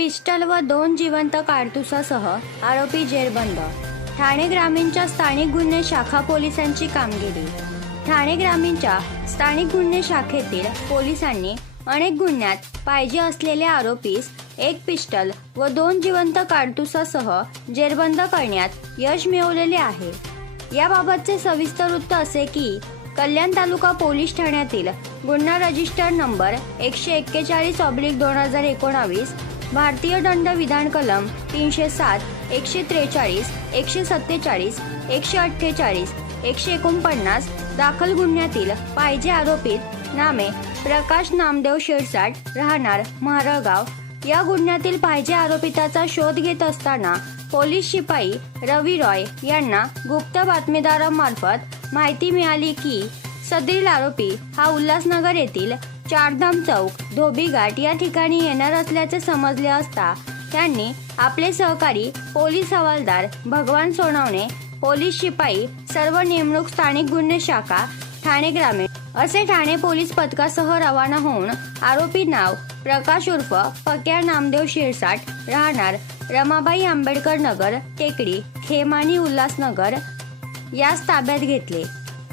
Pistol व दोन जिवंत कारतुसासह आरोपी जेरबंद. ठाणे ग्रामीणच्या स्थानिक गुन्हे शाखा पोलिसांची कामगिरी. ठाणे ग्रामीणच्या स्थानिक गुन्हे शाखेतील पोलिसांनी अनेक गुन्ह्यात पाहिजे असलेल्या आरोपीस एक पिस्टल व दोन जिवंत कारतुसासह जेरबंद करण्यात यश मिळवलेले आहे. याबाबतचे सविस्तर वृत्त असे की कल्याण तालुका पोलीस ठाण्यातील गुन्हा रजिस्टर नंबर एकशे एक्केचाळीस ऑब्लिक दोन हजार एकोणावीस भारतीय दंड विधान कलम तीनशे सात एकशे त्रेचाळीस एकशे सत्तेचाळीस एकशे अठ्ठेचाळीस एकशे एकोणपन्नास दाखल गुन्ह्यातील पाहिजे आरोपीत नामे प्रकाश नामदेव शिरसाट राहणार महारळगाव. या गुन्ह्यातील पाहिजे आरोपिताचा शोध घेत असताना पोलीस शिपाई रवी रॉय यांना गुप्त बातमीदारामार्फत माहिती मिळाली की सदरील आरोपी हा उल्हासनगर येथील चारधाम चौक धोबीघाट या ठिकाणी येणार असल्याचे समजले असता त्यांनी आपले सहकारी पोलीस हवालदार भगवान सोनवणे पोलीस शिपाई सर्व नेमणूक स्थानिक गुन्हे शाखा ठाणे ग्रामीण असे ठाणे पोलीस पथकासह रवाना होऊन आरोपी नाव प्रकाश उर्फ पक्या नामदेव शिरसाट राहणार रमाबाई आंबेडकर नगर टेकडी खेमानी उल्हासनगर यास ताब्यात घेतले.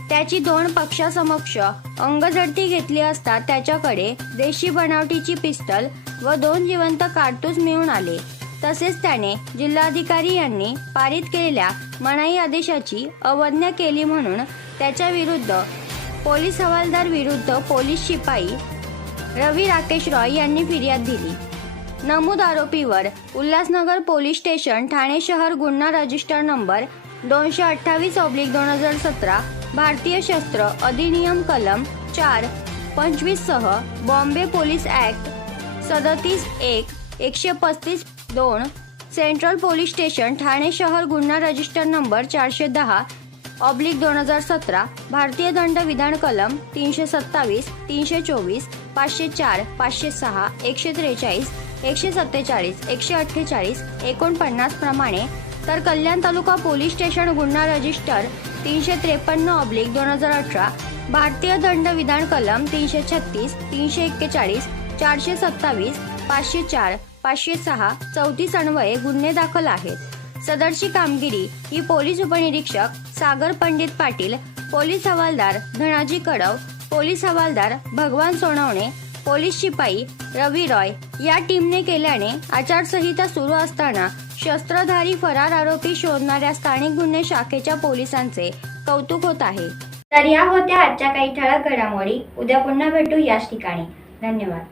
त्याची दोन पक्षासमक्ष अंगझडती घेतली असता त्याच्याकडे देशी बनावटीची पिस्टल व दोन जिवंत कारतूस मिळून आले. तसेच त्याने जिल्हाधिकारी यांनी पारित केलेल्या मनाई आदेशाची अवज्ञा केली म्हणून त्याच्या विरुद्ध पोलीस हवालदार विरुद्ध पोलीस शिपाई रवी राकेश रॉय यांनी फिर्याद दिली. नमूद आरोपीवर उल्हासनगर पोलीस स्टेशन ठाणे शहर गुन्हा रजिस्टर नंबर दोनशे अठ्ठावीस ऑब्लिक दोन हजार सतरा भारतीय शस्त्र अधिनियम कलम चार पंचवीस सह बॉम्बे पोलीस ऍक्ट सदतीस एक एकशे पस्तीस दोन सेंट्रल पोलीस स्टेशन ठाणे शहर गुन्हा रजिस्टर नंबर चारशे दहा ऑब्लिक दोन हजार सतरा भारतीय दंड विधान कलम तीनशे सत्तावीस तीनशे चोवीस पाचशे चार पाचशे सहा एकशे त्रेचाळीस एकशे सत्तेचाळीस एकशे अठ्ठेचाळीस एकोणपन्नास प्रमाणे तर कल्याण तालुका पोलीस स्टेशन गुन्हा रजिस्टर तीनशे त्रेपन्न ऑब्लिक दोन हजार अठरा भारतीय दंड विधान कलम तीनशे छत्तीस तीनशे एक्केचाळीस चारशे सत्तावीस पाचशे चार पाचशे सहा चौतीस अन्वये गुन्हे दाखल आहेत. सदरची कामगिरी ही पोलीस उपनिरीक्षक सागर पंडित पाटील पोलीस हवालदार धनाजी कडव पोलीस हवालदार भगवान सोनवणे पोलीस शिपाई रवी रॉय या टीमने केल्याने आचारसंहिता सुरू असताना शस्त्रधारी फरार आरोपी शोधणाऱ्या स्थानिक गुन्हे शाखेच्या पोलिसांचे कौतुक होत आहे. तर या होत्या आजच्या काही ठळक घडामोडी. उद्या पुन्हा भेटू याच ठिकाणी. धन्यवाद.